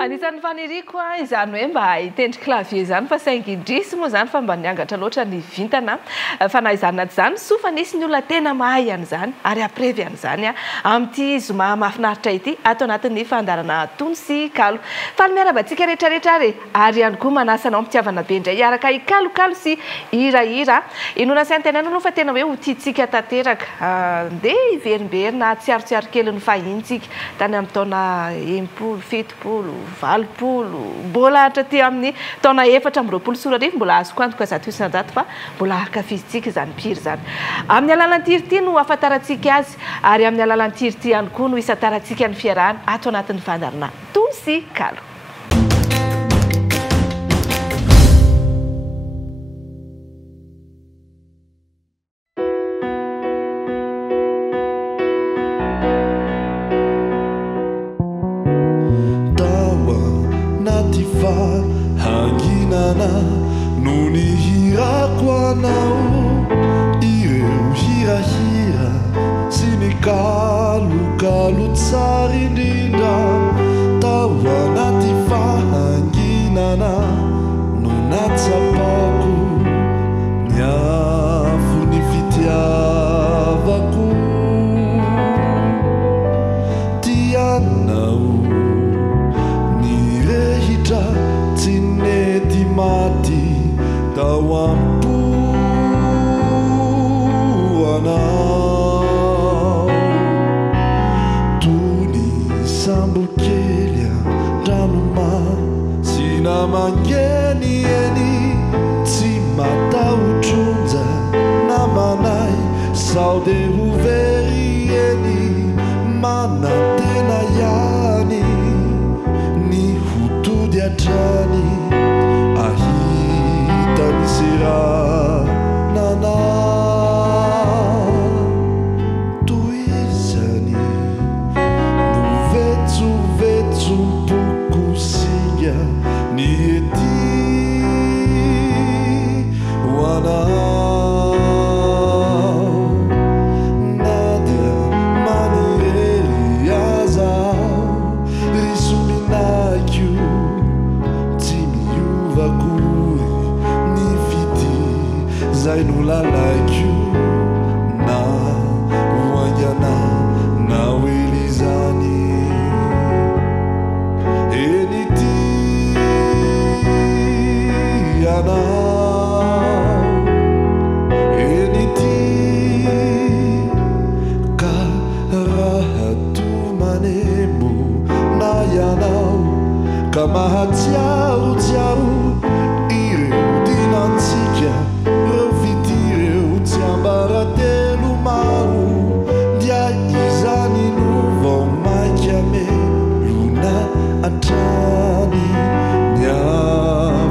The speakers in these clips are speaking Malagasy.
Anisan'ny faniriko izany hoe mba hitendry clavier izany fa saingy indrisy moa izany fa mba niangatra loatra ny vintana fa na izany naty izany soa fa nisy ny olona tena mahay an'izany ary aprevy an'izany amin'ity zoma mahafinaritra ity ato anatin'ny fandarana Tony sy Kalo. Faly miarabantsika rehetrarehetra ary ihany koa manasanao mpitiavana be indray hiaraka hikalokalo sy hirahira. Inona sy antenana aloha fa tena hoe ho tiantsika tanteraka andeha hiverimberina tsiarotsiaro kely ny fahintsika tany amin'ny taona 70, 80, mbola hatraty amin'ny taona 420 mbola azoko antoka zato isan-jato fa mbola hankafizitsika izany mpiry izany. Amin'ny alalan'ity ity no ahafantarantsika azy ary amin'ny alalan'ity ity ihany koa no hisantarantsika ny fiarahana ato anatin'ny fandarana Tony sy Kalo. Hanginana no ny hirako anao ireo hirahira sy ny kalokalo tsara indrindra tao anaty fahanginana no natsapako ny afo ny fitiavako tianao Tineti mati tawampu anao Tuni sambukelia danuma sina mangeni eni Timata uchunza namanai saude uveri eni Mana tena yani Diajani ahita nisira nana tuizani nuvetsu mpukusinya nieti wana nadia manieri azao risuminakyu Zai no lalaiku na wanyana na welizani eniti ana eniti karahatu manemu na yanau kama hatiau ireu dinantika Baratelo mau dia izani no vão mais me luna atani nya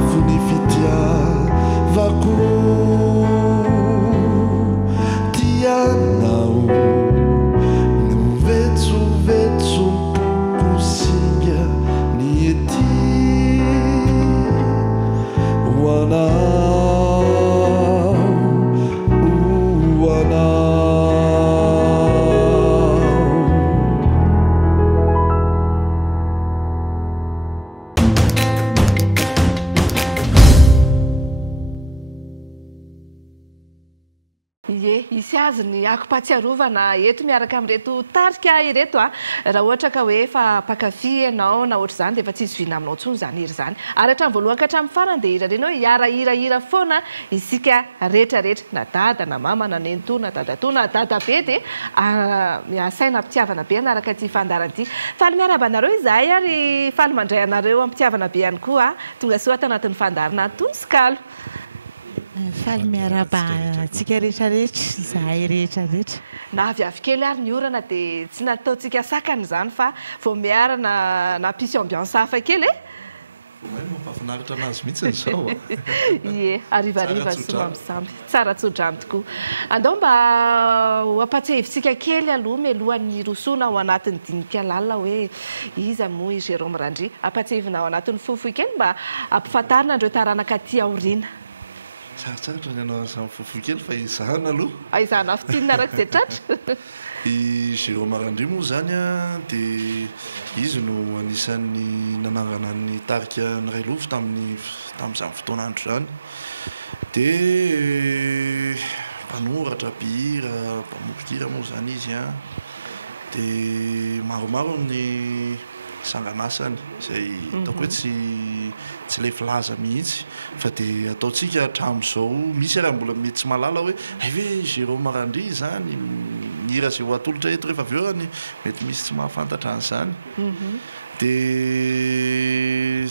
funifitia vaku tianau no vetsu pukusinga nieti wana Isy azy ny akom-pahatsiarovana eto miaraka amin'ireto tarika ireto raha ohatra ka hoe efa mpakafy ianao na ohatra izany dia efa tsisy viana aminao intsony izany hira izany ary hatramin'ny voalohany ka hatramin'ny farany dia hira hoe hiarahira foana isika rehetrarehetra na dada na mama na nenitoa na dadatoa na dadabe dia miasaina mpitiavana be anaraka ity fandarana ity. Faly miaraba anareo izahay ary faly mandray anareo mpitiavana be ihany koa tonga soa ato anatin'ny fandarana Tony sy Kalo. Faly miaraba antsika rehetrarehetra zahay rehetrarehetra na avy avy kely ary ny orana dia tsy nataontsika sakana izany fa vao miarana nampisy ambiance hafa kely mampafinaritra anazy mihitsy izao ie arivariva soma misamby tsara tsodramy tokoa andao mba ho ampatsahivitsika kely aloha mialohan'ny rosoana ao anatin'ny dinika lalina hoe iza moa i Jérôme Randry ampatsahivina ao anatin'ny fohifohy kely mba ampifantarina andreo taranaka aty aoriana. Sarotsaratra ny anao samy fofokely fa izahana aloha. Aizana fitinina araka izay tratra. I Jérôme Marandry moa zany a dia izy no anisan'ny nanangana ny tarika ny Ray Lovo tamin'izany fotoana andro zany. Dia mpanoratra, mpihira, mpamokira moa zany izy a. Dia maromaro ny sanganasany izay ataoko hoe tsy le filaza mihitsy fa dia ataontsika hatramin'izao misy raha mbola mety tsy mahalala hoe ve Jérôme Marandry zany mihira izay ho atolotra eto rehefa avy eo any mety misy tsy mahafantatra an'izany. Dia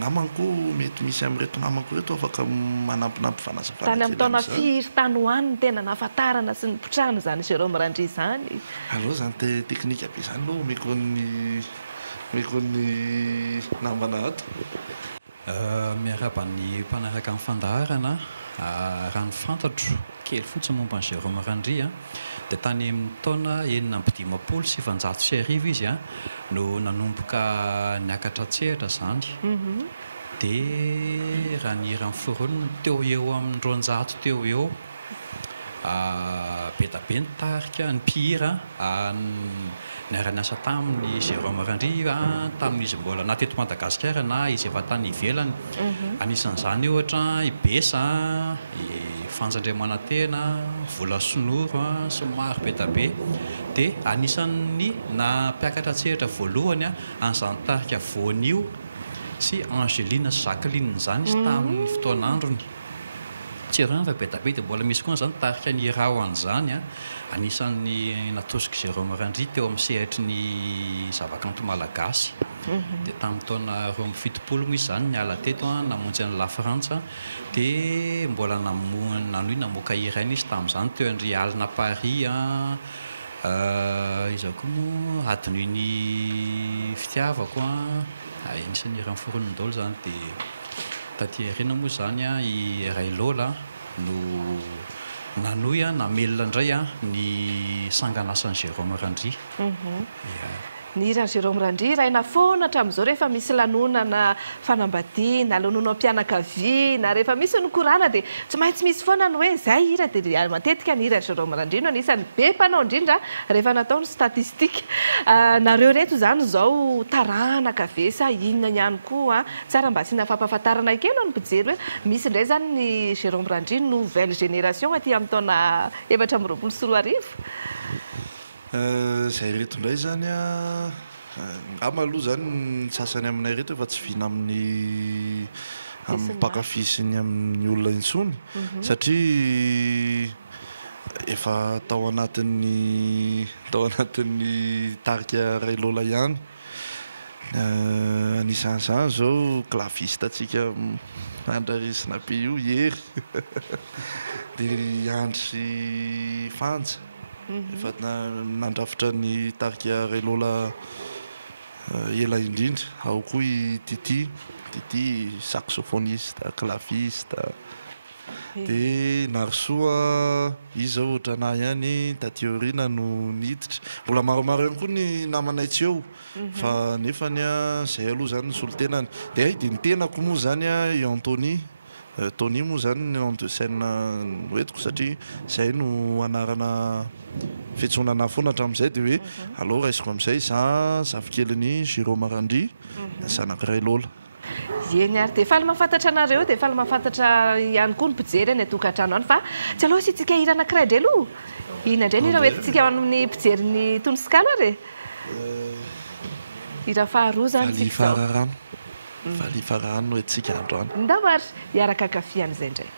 namako mety misy amin'ireto namako reto afaka manampinampy fanazavana tany amin'ny taona firy tany hoany no tena nahafantarana sy nipotrahana zany Jérôme Marandry zany. Allo zany teknika be zany aloha meko ny namana ato. Miarabany mpanaraka amin'ny fandaharana raha ny fantatro kely fotsiny momba ny Jérôme Marandry dia tany amin'ny taona 1970 izy no nanomboka niakatra tsehatra zany. Dia raha ny hira foroniny teo eo amin'ny 200 teo eo. Be da be ny tarika ny mpihira niara-niasa tamin'ny Jérôme Marandry tamin'izy mbola na teto Madagasikara na izy efa tany ivelany. Anisan'izany ohatra i Besa, i Fanjandriamanantena, Vola Sonoro sy maro be da be. Dia anisan'ny nampiakatra tsehatra voalohany an'izany tarika voanio sy Angelina sy Jacqueline zany izy tamin'ny fotoan'androny. Tsy rano fa be da be dia mbola misy koa zany tarika ny Rao an'izany anisan'ny natosika Jérôme Marandry teo amin'ny sehatry ny zavakanto malagasy. Dia tamin'ny taona 2007 moa izy zany niala teto namonjy an'i La Frantsa. Dia mbola namoaka hira izy tamin'izany teo andry alina Paris izy koa moa adinoin'ny fitiavako anisan'ny hira foroniny daholo zany. Dia taty aoriana moa zany i Ray Lola no nanohy namelona indray ny sanganasan'i Jérôme Marandry. Ny hira Jérôme Marandry raina foana hatramin'izao rehefa misy lanonana fanambadiana, lanonam-pianakaviana, rehefa misy ny korana dia tsy maintsy misy foana ny hoe izay hira dia matetika ny hira Jérôme Marandry no anisan'ny be mpanao indrindra rehefa natao ny statistika. Nareo reto zany izao taranaka ve sa inona ihany koa tsara mba asiana fampahafantarana kely ny mpijery hoe misy indray zany ny Jérôme Marandry nouvelle génération aty amin'ny taona 2024. Izay reto indray zany ama aloha zany ny sasany aminay reto efa tsy vina amin'ny mpakafy ny amin'ny olona intsony satria efa tao anatin'ny tarika Ray Lola ihany. Anisan'izany zao claviste atsika andraresina be io hery dia Andry sy Fanja efa nandrafitra ny tarika Ray Lola ela indrindra. Ao koa i Tity saxophoniste, claviste. Dia Narsoa izy zao ohatra nahy ihany taty aoriana no niditra. Mbola maromaro ihany koa ny namanay tsy eo fa nefany izay aloha zany ny solotenany. Dia ny tenako moa zany i Anthony Tony moa zany ny nom de scène hoentiko satria izay no anarana fiantsonana foana hatramin'izay dia hoe allo raisiko amin'izay zavikely Jérôme Marandry zanaka Ray Lola. Eny ary dia faly mahafantatra anareo dia faly mahafantatra ihany koa ny mpijery any atokantrano any fa tsy aloha isitsika hira anankiray indray aloha. Ina indray ny hira hoentintsika amin'ny mpijery ny Tonosikalo ary hira faharoa zany tsika Valy farahano no hoentintsika androany. Ndamary hiaraka ankafiana izay indray.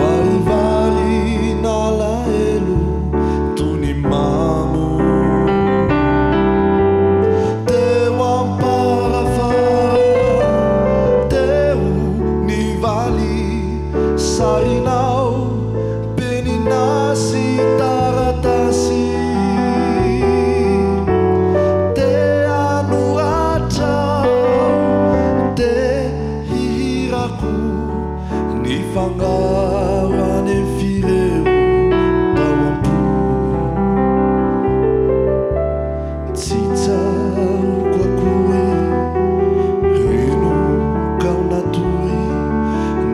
Varivary na tsitsaroko akory reno kao natory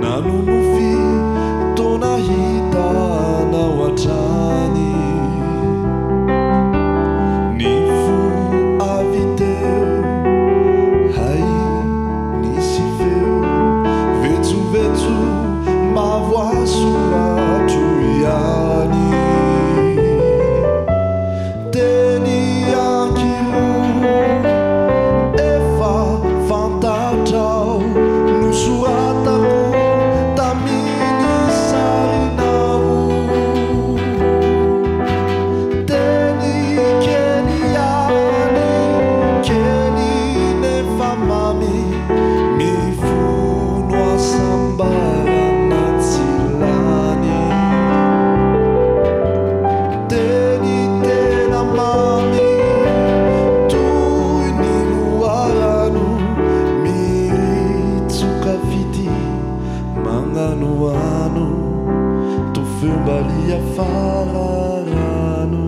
nanonofy tona hitanao atrany ny fo avy teo hay nisy feo vetsovetso mavoasoratro ihany teny ankiro efa fantatrao nosoratako taminy sarinao teny kely ihany kely nefa mamy mifono asambarana tsilany teny tena mamy toy ny loharano miritsoka vity magnano ano tofembalia fararano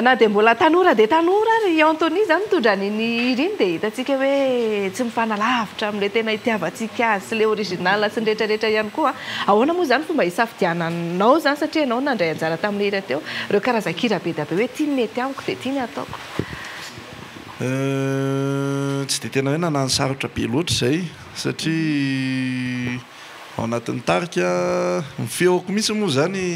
na dia mbola tanora dia tanora ary Anthony zany mitondra niny iriny dia hitantsika hoe tsy mifanalavitra amin'ilay tena itiavantsika azy sy ilay original sy ny rehetrarehetra ihany koa. Ahoana moa zany fomba hisafidiananao zany satria ianao nandray anjara tamin'ny hira teo ireo karazan-kira be da be hoe tia mety amiko dia tia ny ataoko. Tsy dia tena hoe nanano sarotra be loatra izay satria ao anatin'ny tarika ny feoko mihitsy moa zany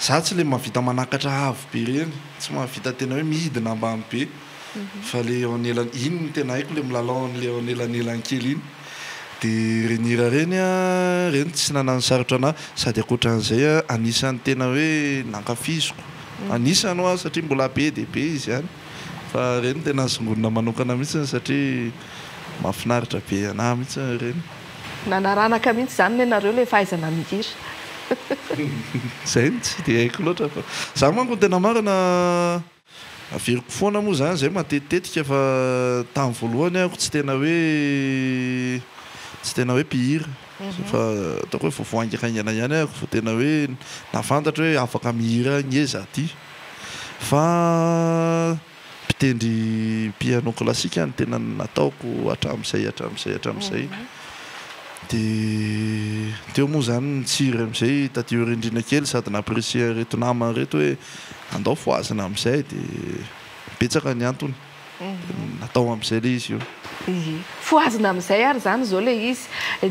za tsy le mahavita manakatra avo be reny tsy mahavita tena hoe midina ambany be fa le eo anelany iny ny tena haiko le milalao an'le eo anelanelany kely iny dia renira reny a reny tsy nanano sarotra anahy sady akoatran'izay a anisan'ny tena hoe nankafiziko anisany ho satria mbola be dia be izy ihany fa reny tena songonina manokana mihitsy satria mahafinaritra be anahy mihitsy reny Nanaranaka mihitsy zany ny nareo le fahaizana mihira. Zay tsy dia haiko loatra fa za manko tena marina averiko foana moa zany zay matetitetika fa tamin'ny voalohany ahako tsy tena hoe mpihira fa ataoko hoe vovoaingakaingana ihany ahako fa tena hoe nafantatra hoe afaka mihira ngeza aty fa mpitendry piano klasika ny tena nataoko hatramin'izay dia teo moa zany nitsiry amin'izay tatio rindrina kely sady napresia reto namana reto hoe andao foazina amin'izay dia betsaka ny antony natao amin'izay le izy io foazina amin'izay ary zany zao le izy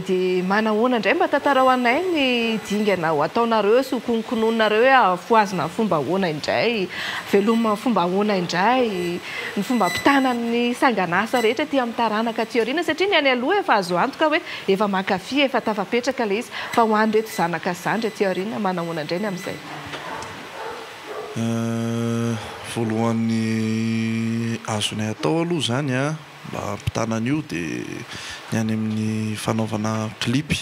dia manahoana indray mba tantara ho anay ny dingana ho ataonareo sy ho konokononareo hoe foazina fomba ahoana indray veloma fomba ahoana indray ny fomba ampitanany sanganasa rehetra ty amin'ny taranaka ty aoriana satria ny any aloha efa azo antoka hoe efa mankafy efa tafapetraka le izy fa ho any reto zanaka zany reto aoriana manahoana indray ny amin'izay voalohan'ny azonay atao aloha zany a mba ampitanana io dia ny any amin'ny fanaovana klipy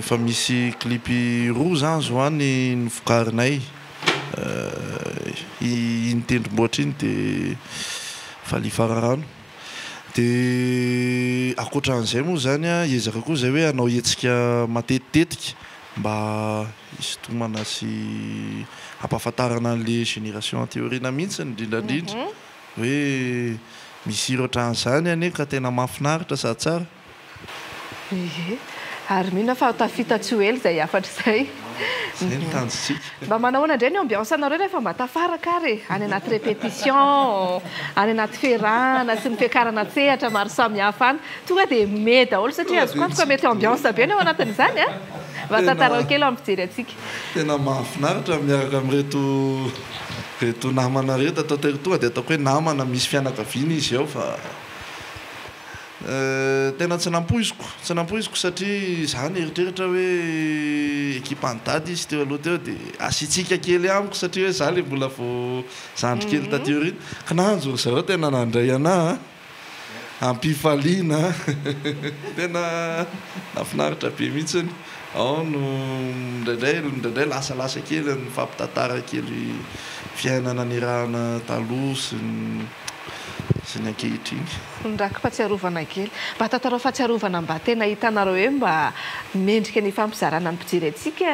efa misy klipy roa zany zoany novokarinay iny tendrombohatra iny dia falifararano dia akoatran'izay moa zany a ezaka koa zay hoe anao hetsika matetitetika mba hisintomana sy ampahafantarana an'le génération antéorina mihitsy indrindrandrindra hoe misy hira ohatran'izany ane ka tena mahafinaritra sady tsara ary mihina fa tafita tsy ho ely zay afatra izay zay ny tanjotsika mba manahoana indray ny ambiance anareo rehefa mba tafaraka ary any anaty répétition any anaty fiarahana sy ny fiakarana tsehatra maro samihafa any tonga dia mety daholo satria azoko antoka mety ambiance be ny ao anatin'izany a mba tantarao kely ampijery atsika tena mahafinaritra miaraka amin'reto namana reto atao tonga dia ataoko hoe namana misy fianakaviana izy ao fa tena tsy nampoiziko satria zany eritreritra hoe ekipa ny-dady izy teo aloha teo dia asitsika kely amiko satria hoe za le mbola vao zandry kely tateo riny ka nanjo zareo tena nandray anahy ampifaliana tena nafinaritra be mihitsiny ao no ndraindray lasalasa kely ny fampitantara kely fiainana nirahana taloha sy sy ny ankehitriny ndraky fahatsiarovana kely mba tantarao fahatsiarovana mba tena hitanareo hoe mba mendrika ny fampizarana ny mpijery antsika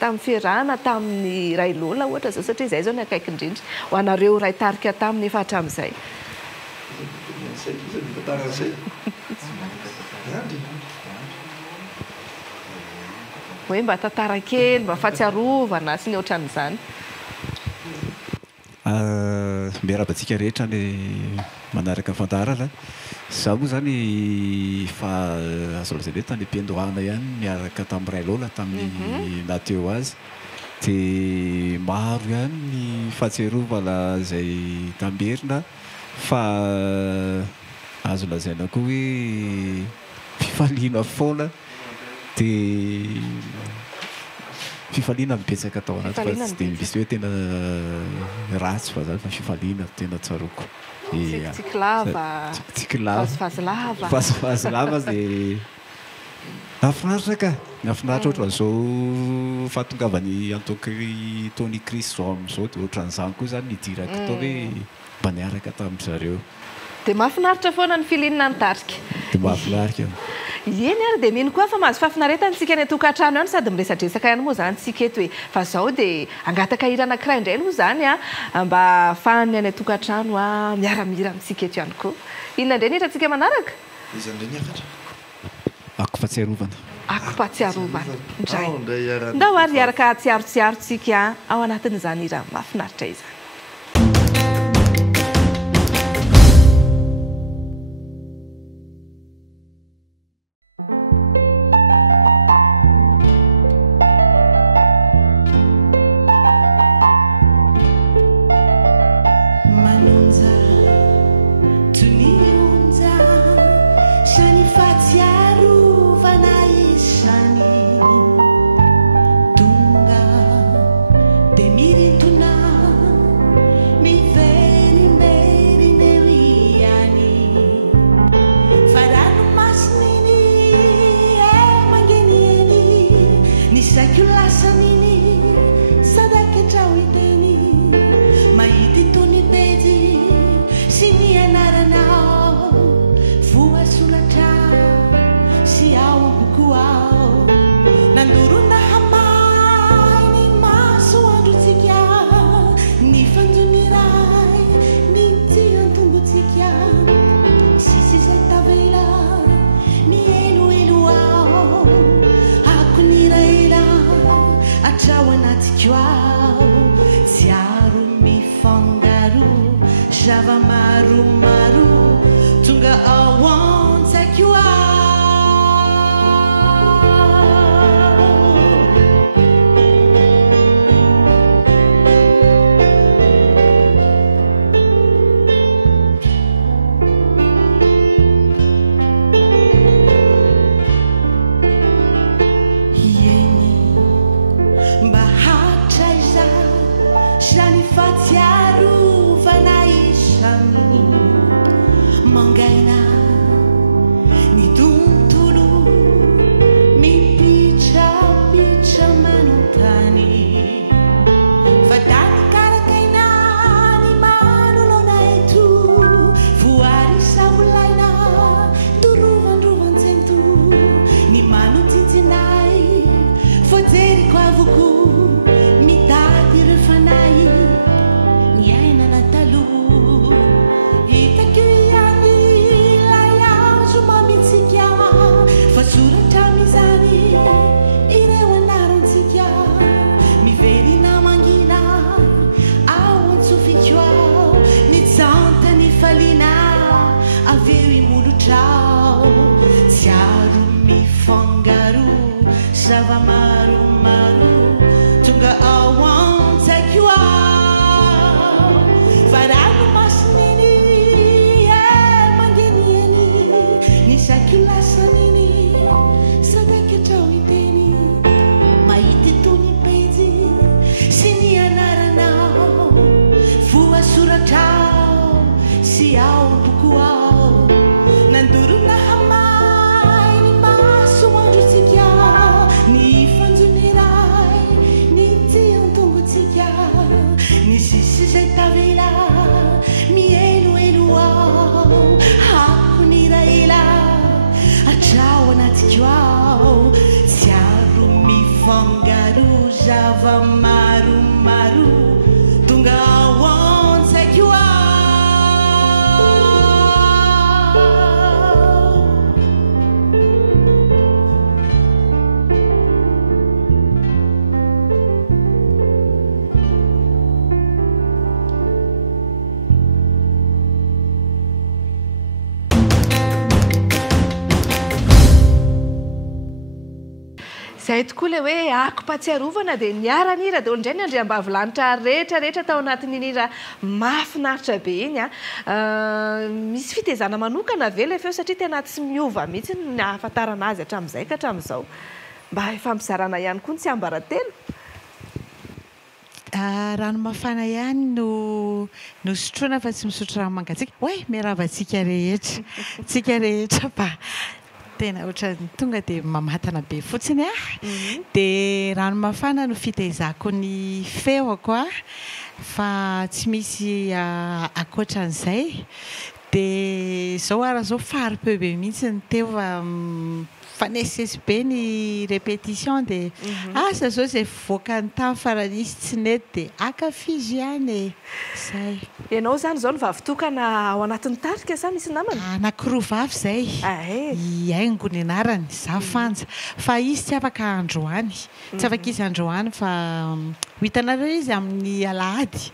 tamin'ny fiarahana tamin'ny ray lola ohatra zao satria izay zao ny akaiky indrindra ho anareo ray tarika tamin'ny efa hatramin'izay hoe mba tantara kely mba fahatsiarovana sy ny ohatran'izany miarabantsika rehetra ny manaraka fantarana za moa zany fa azo lazaina hoe tany am-piandohana ihany miaraka tamin'ny ray lola tamin'ny nateo azy dia maro ihany ny fahatsiarovana izay tamberina fa azo lazaina koa hoe fifaliana foana dia fifaliana mipetsaka atao anaty fa tsy dia misy hoe tena ratsy fa zany fa fifaliana tena tsaroko tsiklavafazy lava dia nafinaritra ka nafinaritra ohatran'izao fahatongavany Tony Cris zao amin'izao dia ohatran'izany koa zany nidiraka tao hoe mba niaraka tamin'ny zareo dia mahafinaritra foana ny filinina ny tarika dia mahafinarika eny ary dia mino koa fa mahazo fahafinaretana tsika ny atokantrano ihany sady miresadresaka ihany moa zany tsika eto hoe fa zao dia angataka hira anankiray indray moa zany mba ahafahany any atokantrano miaramira amintsika eto ihany koa inona indray ny hitantsika manaraka izy indray niakatra akofatsiarovana akofatsiarovana indray ndao ary iaraka tsiarotsiarotsika ao anatin'izany hira mahafinaritra izany Itakiani izay tokoa le hoe akom-patsiarovana dia niarany hira dia ondray ny andriambavilanitra rehetrarehetra tao anatin'ny hira mahafinaritra be iny misy fitezana manokana ve le feo satria tena tsy miova mihitsy ny ahafantarana azy hatramin'izay ka hatramin'izao mba efa mizarana ihany koa ny tsy ambaratelo rano mafana ihany no sotroana fa tsy misotro rano mangatsiaka hoe miaravatsika rehetra tsika rehetra fa tena ohatra tonga dia mamatana be fotsiny dia rano mafana no fitezako ny feoko fa tsy misy akoatran'izay dia zao ara zao fary-peo be mihitsy ny teo fa nesesy be ny répétition dia asa zao zay voaka ny tany faranisy tsy nety dia akafizy ihany zay ianao zany zao ny vavitokana ao anatin'ny tarika sa misy namana anankiroa vavy zay iaingo ny anarany zafanja fa izy tsy afaka androany tsy afaka izy androany fa hitanareo izy amin'ny alahady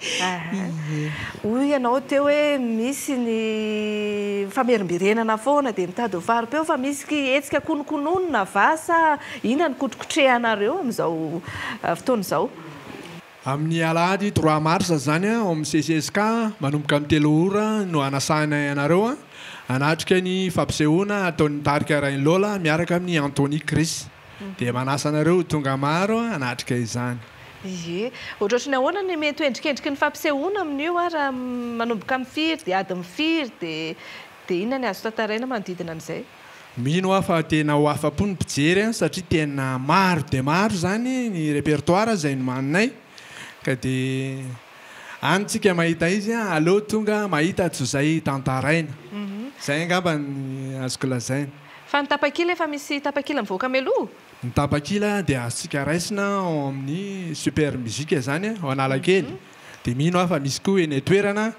hoy ianao teo hoe misy ny famerimberenana foana dia mitady ho fary-peo fa misy etsika konokononona vasa ina ny kotrokotrehanareo amin'izao fotoana izao amin'ny alahady 3 marsa zany ao amin'ny CCSK manomboka amin'ny 3 ora no anasana ianareo anatrika ny fampisehoana ataon'ny tarika Rainy Lola miaraka amin'ny Anthony Chris dia manasa anareo tonga maro anatrika izany ohatrohatra ny ahoana ny mety endrikendriky ny fampisehoana amin'io raha manomboka amin'ny firy dia ady mifiry dia inona ny azo tantaraina manodidina an'izay mino fa tena ho afa-po ny mpijery satria tena maro dia maro zany ny répertoire zay no maninay ka dia anytsika mahita izy aleo tonga mahita tsy zay tantaraina zay angamba ny azoko lazaina fa ny tapakila efa misy tapakila mivoaka meloa ny tapakila dia azontsika raisina ao amin'ny super musique zany ao Analakely dia mino fa misy koa eny toerana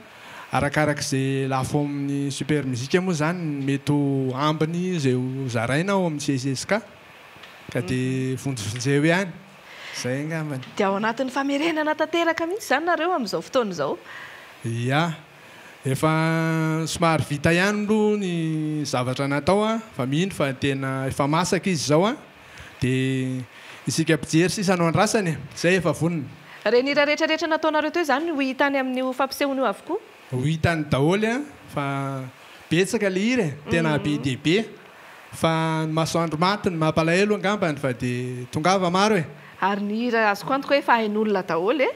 arakarak'izay lafo amin'ny super musique moa zany mety ambiny zay zaraina ao amin'ny CCSK ka dia vonjevonjeo ihany zay angambany dia ao anatin'ny famerenana tanteraka mihitsy zany nareo amin'izao fotoana izao efa somary vita ihany aloha ny zavatra natao fa mino fa tena efa masaka izy zao dia isika mpijery sisa anao andrasany zay efa vonona reny hira rehetrarehetra nataonareo teo izany ho hitany amin'ny fampisehoana io avokoa ho hitany daholo fa betsaka le hira tena be dia be fa ny masoandro maty ny mampalahelo angambany fa dia tongava maro ary ny hira azoko antoka hoe efa hain'olona daholo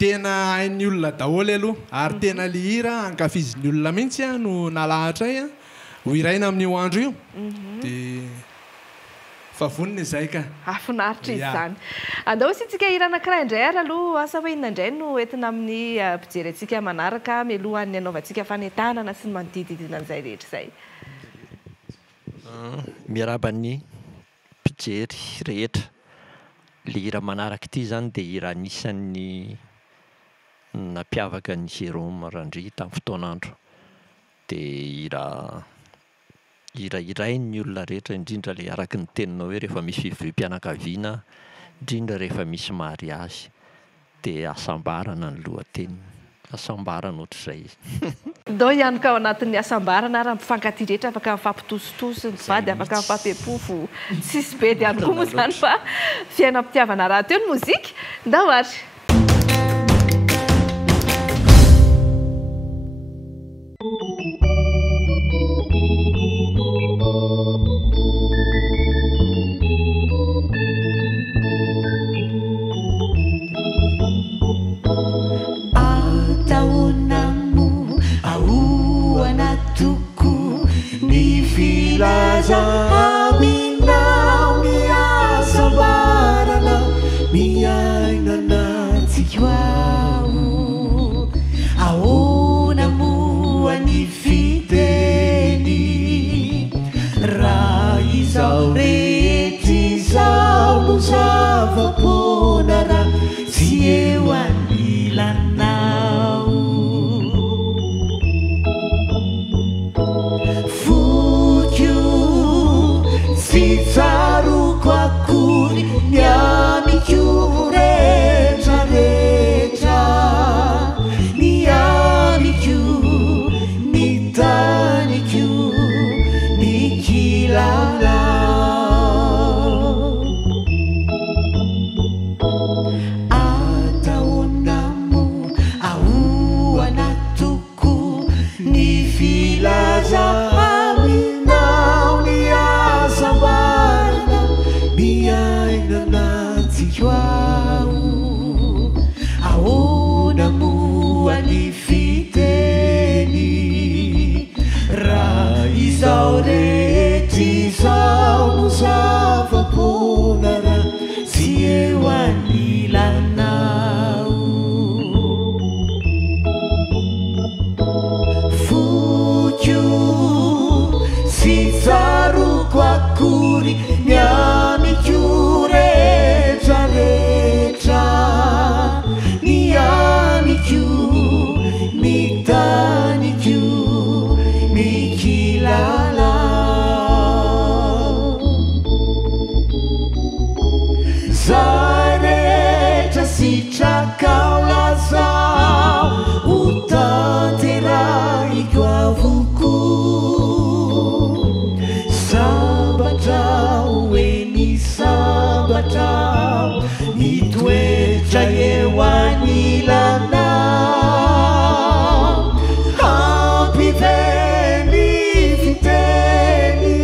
tena hain'ny olona daholo aloha ary tena le hira ankafizin'ny olona mihitsy no nalahatra ho iraina amin'io andro io dia fa vonona izay ka afinaritra izy zany andao sitsika hira anankiray indray ary aloha asa hoe inona indray no entina amin'ny mpijery antsika manaraka mialohan'ny anaovantsika fanentanana sy ny manodididina an'izay rehetra izay miaraban'ny mpijery rehetra le hira manaraka ity zany dia hira anisan'ny nampiavaka ny Jérôme Randry tamin'ny fotoanandro dia hira irain'ny olona rehetra indrindra le araky ny teninao hoe rehefa misy fivoriam-pianakaviana indrindra rehefa misy mariazy dia asambarana ny lohateny asambarana ohatr'izay dao ihany ka ao anatin'ny asambarana raha mpifankaty rehetra afaka mifampitositosy ny vady afaka mifampepofo tsisy be dia ihany koa moa zany fa fiainam-pitiavana raha teo ny mozika ndao ary Aminao miasambarana miainana tikoao ahoana moa ny fiteny raha izao rehetra izao no zava-pona raha tsy eo anilanao tsaroko akory ny amiko rehetrarehetra ny amiko ny taniko ny kilalao rehetra izao no zava-ponara tsy eo anilanao fokio sy tsaroko akory miamiko rehetrarehetra miamiko mitaniko mikilala zay rehetra sitrakao lazao ho tanterahiko avoko sambatrao hoe ny sambatrao mitoetra eo anilanao hampiveny fiteny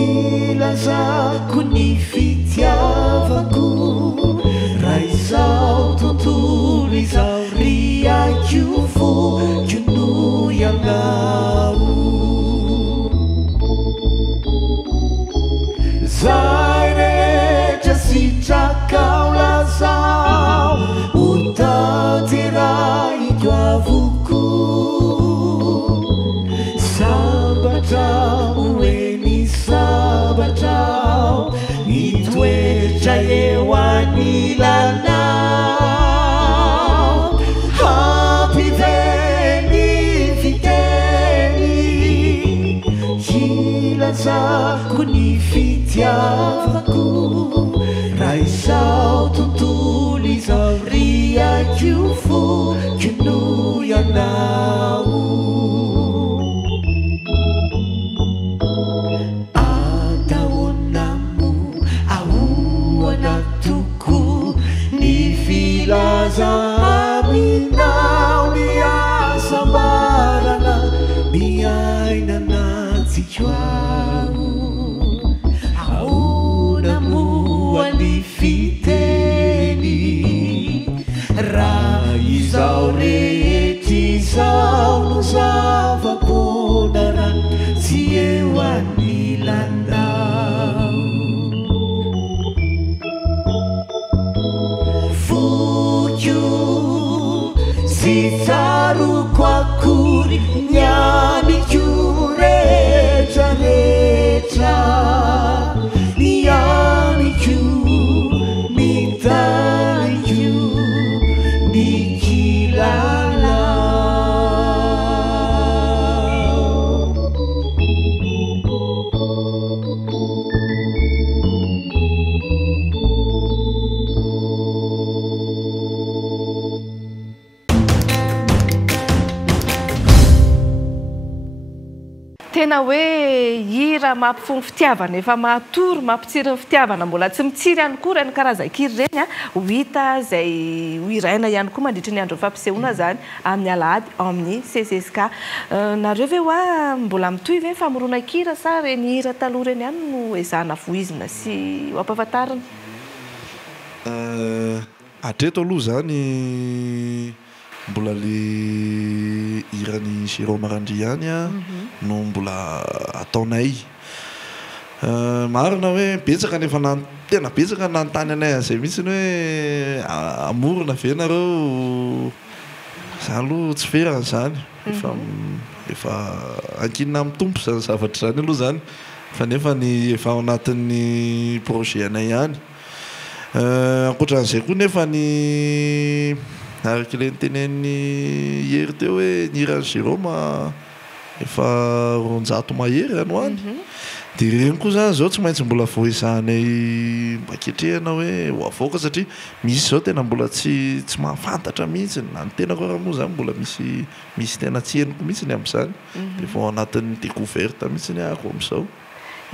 ilazako ny fitiavako raha izao tontolo izao riako fokino ianao zay rehetra sitrakao lazao ho tanterahiko avoko sambatrao hoe ny sambatrao mitoetra eo anilanao hampiveny fiteny ilazako ny fitiavako raha izao tontolo izao riako fokino ianao ataonamo ahoana toko ny filaza aminao ny asambarana miainana tsiko ao ahoana moa ny fiteny raha izao rehetra izao no zava-ponara tsy eo anilanao fokio sy tsaroko akory miamiko rehetrarehetra miamiko mitaniko tena hoe hira mampifony fitiavana efa mahatory mampitsiry ny fitiavana mbola tsy mitsiry ihany koa reny karazan-kiry reny a ho hita zay ho iraina ihany koa mandritra ny andro fampisehoana zany amin'ny alahady amin'ny CCSK nareo ve hoa mbola mitohy ve famorona-kira sa reny hira taloha reny ihany no ezahana voizina sy ho ampahafantarina hatreto aloha zany mbola le irany Jérôme Marandry ihany a no mbola ataonay marina hoe betsaka nefa tena betsaka nanontany anay an'izay mihitsy hoe amorona ve nareo za aloha tsy ferana zany efa ankinina amin'ny tompo zany zavatra zany aloha zany fa nefa ny efa ao anatin'ny projet anay ihany ankoatran'izay koa nefa ny araka le nitenen'ny hery teo hoe ny hirany Jérôme efa 200 mahery anoany dia reny koa zany zao tsy maintsy mbola voizahanay mba-ketrehana hoe ho avoaka satria misy zao tena mbola tsy mahafantatra mihitsy na ny tena koa raha moa zany mbola misy tena tsy henoko mihitsy ny amin'izany dia vao anatin'ny découverte mihitsy ny ahako amin'izao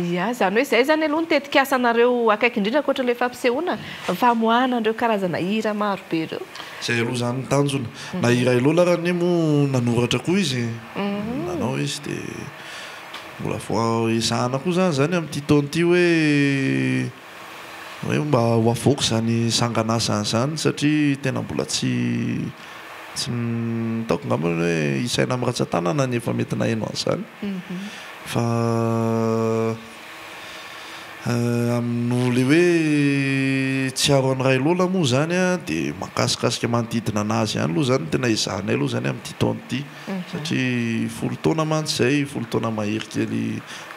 ia zany hoe zay zany aloha nitetika asanareo akaiky indrindra koatra le fampisehoana famoahana andreo karazana hira maro be reo zay aloha zany tanjona na hira iloha raha ny moa nanoratra koa izy nanao izy dia mbola vo ezahana koa zany amin'ity taona ity hoe mba ho avoaka zany sanganasany zany satria tena mbola tsy tsy taoko ngambany hoe isaina amin'ny ratsan-tanana nefa mety nahaino an'izany fa amin'ole hoe tsy aro any ray lola moa zany a dia makasikasika manodidina anazy ihany aloha zany tena izahanay aloha zany amin'ity taona ity satria 10 taona mantsy zay 10 taona mahery kely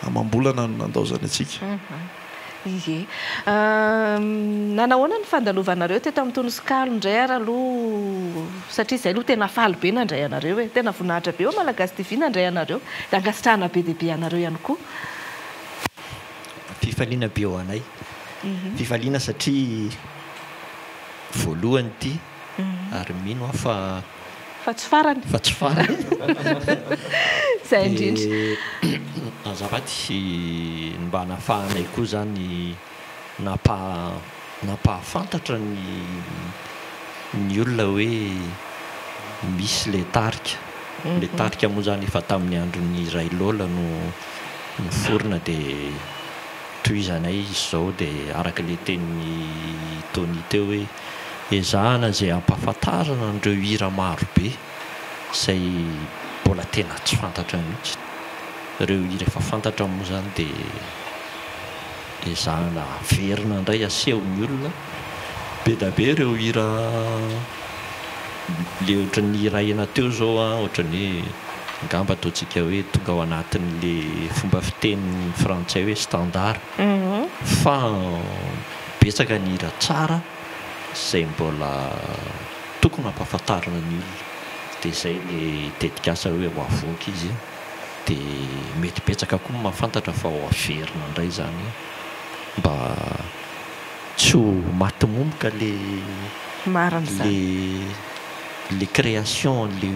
amam-bolana no nandaozany atsika ie nanahoana ny fandalovanareo teto amin'ny Tonosikalo indray ary aloha satria izay aloha tena faly be nandray anareo hoe tena voninahitra be eo Malagasy TV nandray anareo dia angasitrahana be dia be anareo ihany koa fifaliana be ao anay fifaliana satria voalohany ity ary mino aho fa tsy farany zay indrindra azafady mba nafahanay koa zany napahafantatra ny olona hoe misy le tarika moa zany efa tamin'ny andron'ny ray lola no forona dia tohizanay izy zao dia araka le tenin'ny Tony teo hoe ezahana zay ampahafantarana andreo hira maro be zay mbola tena tsy fantatra mihitsy ireo hira efa fantatra moa zany dia ezahana verina indray asehon'ny olona be da be ireo hira le ohatran'ny hirahina teo zao a ohatran'ny ngamba ataontsika hoe tonga ao anatin'le fomba fitenin'ny frantsay hoe standard fa betsaka ny hira tsara zay mbola tokony ampahafantarana ny olona dia zay le dedikasa hoe ho avoaka izy dia mety betsaka koa mahafantatra fa ho averina indray zany mba tsy ho matimomoka le création le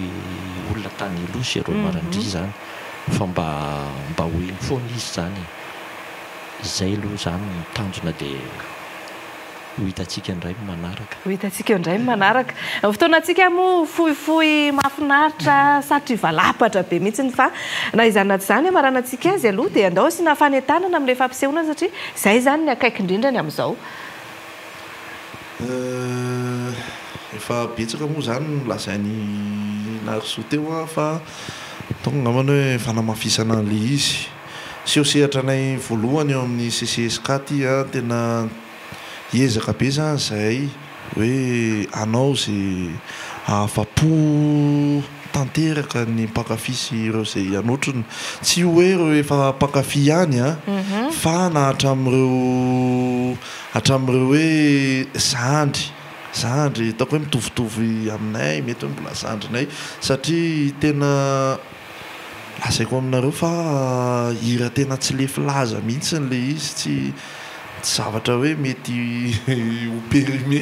olona tany aloha sy reo marandry zany fa mba ho eny foana izy zany zay aloha zany mitanjona dia ho hitantsika indray manaraka fotoanantsika moa fohifohy mahafinaritra satria valapatra be mihitsy fa na izany na tsy izany amaranantsika azy aloha dia andao sy nafanentanana amin'ilay fampisehoana satria zay zany ny akaiky indrindrany amin'izao efa betsaka moa zany lazainy narosoa teo a fa tonga ngambany hoe fanamafisana an'le izy sy sehatra anay voalohany eo amin'ny CCSK ty a tena hiezaka be zany zay hoe anao zay afa-po tanteraka ny mpakafisy ireo zay anotrony tsy hoe reo efa mpakafy ihany a fa na hatramin'ireo hoe zandry taoko hoe mitovitovy aminay mety hoe mbola zandrinay satria tena lazaiko aminareo fa hira tena tsy lefy laza mihitsy n'le izy tsy zavatra hoe mety ho périmé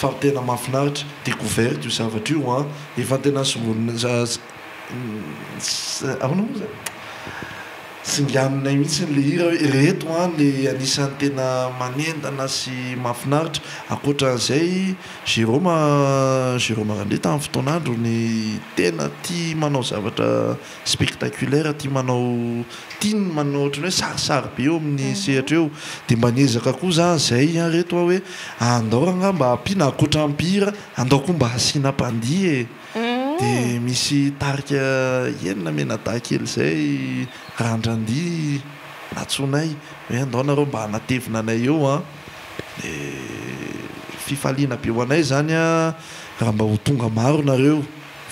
fa tena mahafinaritra découverte io zavatra io a efa tena singaninay mihitsy le hira hoe reto a le anisan'ny tena manentana sy mahafinaritra akoatran'izay Jérôme Randré tamin'ny fotoan'andro ny tena tia manao zavatra spectaculaire tia manao ohatrany hoe sarisary be eo amin'ny sehatra eo dia mba niezaka koa zany zay reto a hoe andao angamba ampiana akoatra ampihira andao koa mba asiana mpandihy dia misy tarika enina menada kely zay randrandy natsonay hoe andao nareo mba hanatevina anay eo a fifaliana be ho anay zany a raha mba ho tonga maro nareo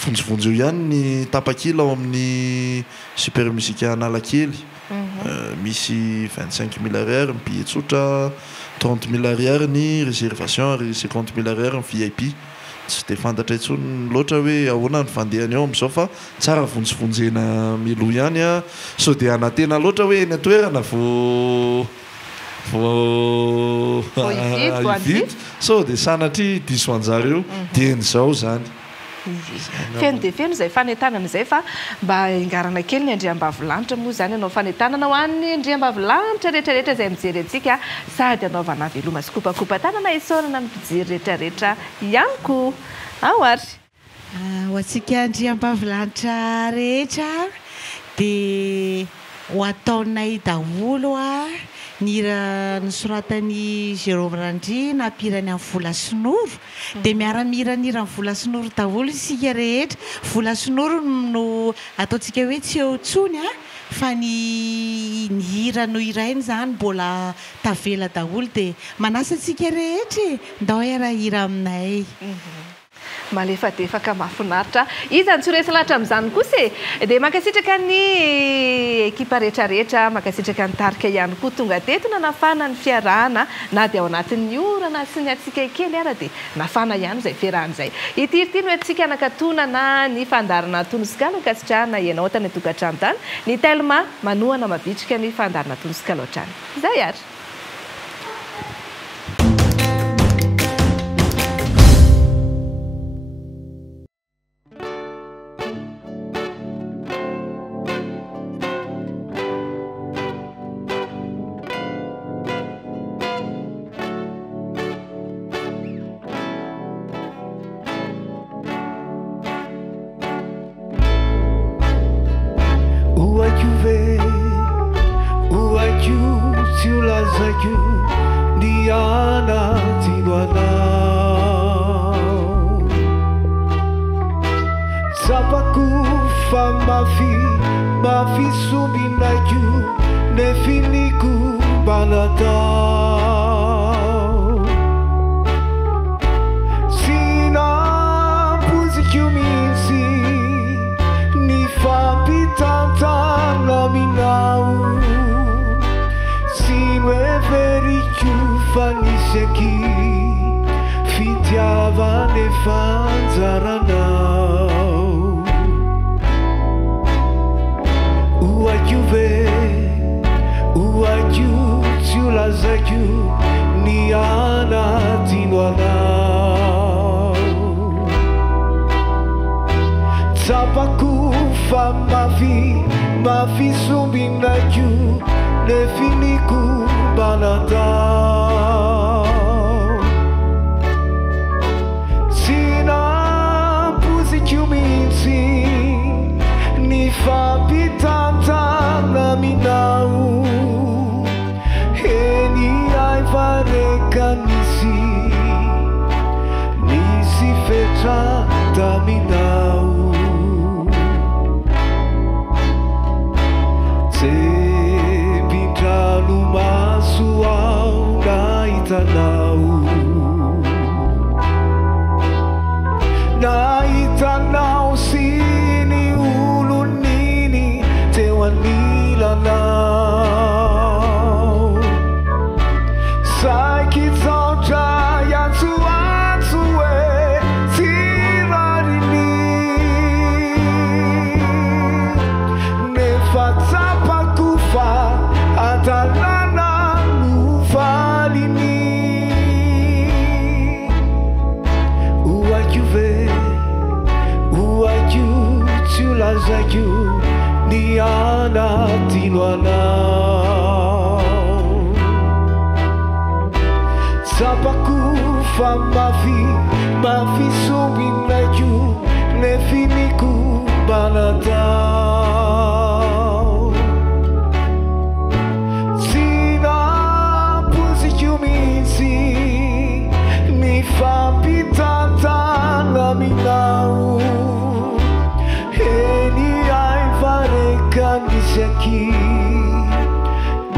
vonjovonjo eo ihany ny tapakila ao amin'ny super musique Analakely misy 25 000 ariary ny billet tsotra 30 000 ariary ny réservation ary 50 000 ariary ny VIP tsy dia fantatra intsony loatra hoe ahoana ny fandehany ao amin'izao fa tsara vonjovonjena milo ihany a so dia anatena loatra hoe eny atoerana ividy so dia sanatria diso anjareo dia en'izao zany feno dia feno izay fanentanana izay fa mba ingarana kely ny andriambavilanitra moa zany anao fanentanana ho an'ny andriambavilanitra rehetrarehetra izay mijery antsika sady anaovana veloma sy kopakopa-tanana isaorana ny mpijery rehetrarehetra ihany koa ao ary ho antsika andriambavilanitra rehetra dia ho ataonay daholo a ny hira nisoratany Jérôme Randry nampirany amin'ny vola sonoro dia miara-mihira ny hira amin'ny vola sonoro daholo isika rehetra. Vola sonoro no ataontsika hoe tsy eo tsony fa ny hira no irainy zany mbola tavela daholo dia manasa antsika rehetra ndao raha hira aminay. Malefadefaka mahafinaritra iza nitsoresa lahatra amin'izany kosa dia makasitraka ny ekipa rehetrarehetra makasitraka ny tarika ihany koa tonga teto na nafana ny fiarahana na dia ao anatin'ny orana sy ny atsika kely ara dia nafana ihany izay fiarahan'izay. Ity no antsika nakatonana ny fandarana tonosikalo ankasitrahana ianao tany tokantrano tany ny Telma manohana mabitrika ny fandarana tonosikalo hatrany izay ary.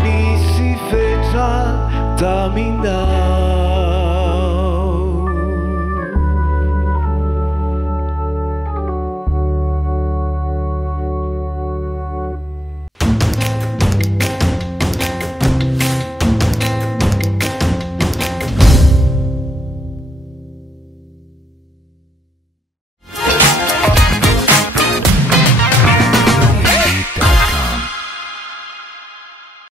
Nisi fetra tamina